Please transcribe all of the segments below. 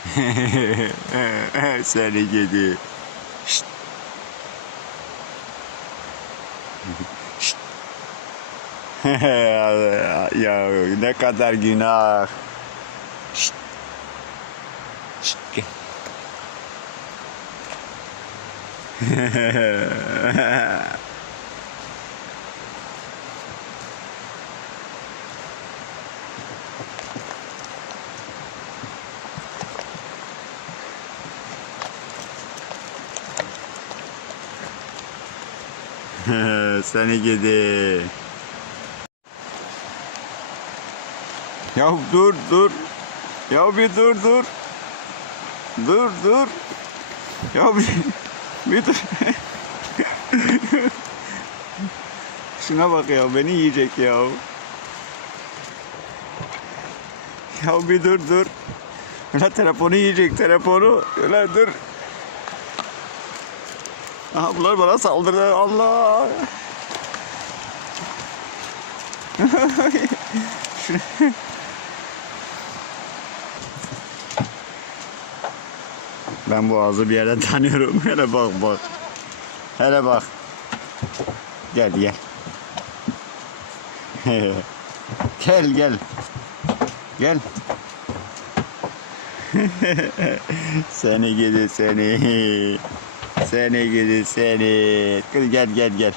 Seni gidi. Şşt. Şşt. ya ne kadar günah. Şşt. Şşt. gel. Seni gidi. Ya dur dur. Ya bir dur dur. Dur dur. Ya bir, bir dur. Şuna bak ya beni yiyecek ya. Ya bir dur dur. Ulan telefonu yiyecek telefonu. Ulan dur. Aha bunlar bana saldırdı. Allah. ben bu ağzı bir yerden tanıyorum. Hele bak bak. Hele bak. Gel gel. gel gel. Gel. seni gidi seni. Seni gidi seni. Kız gel gel gel.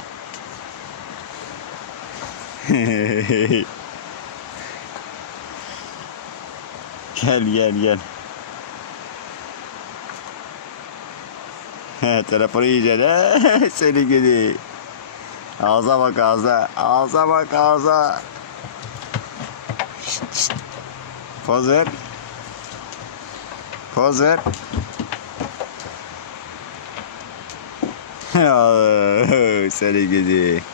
gel gel gel. Telefonu yiyeceksin he? Seni gidi. Ağza bak ağza. Ağza bak ağza. Poz ver. Poz ver. Seni gidi.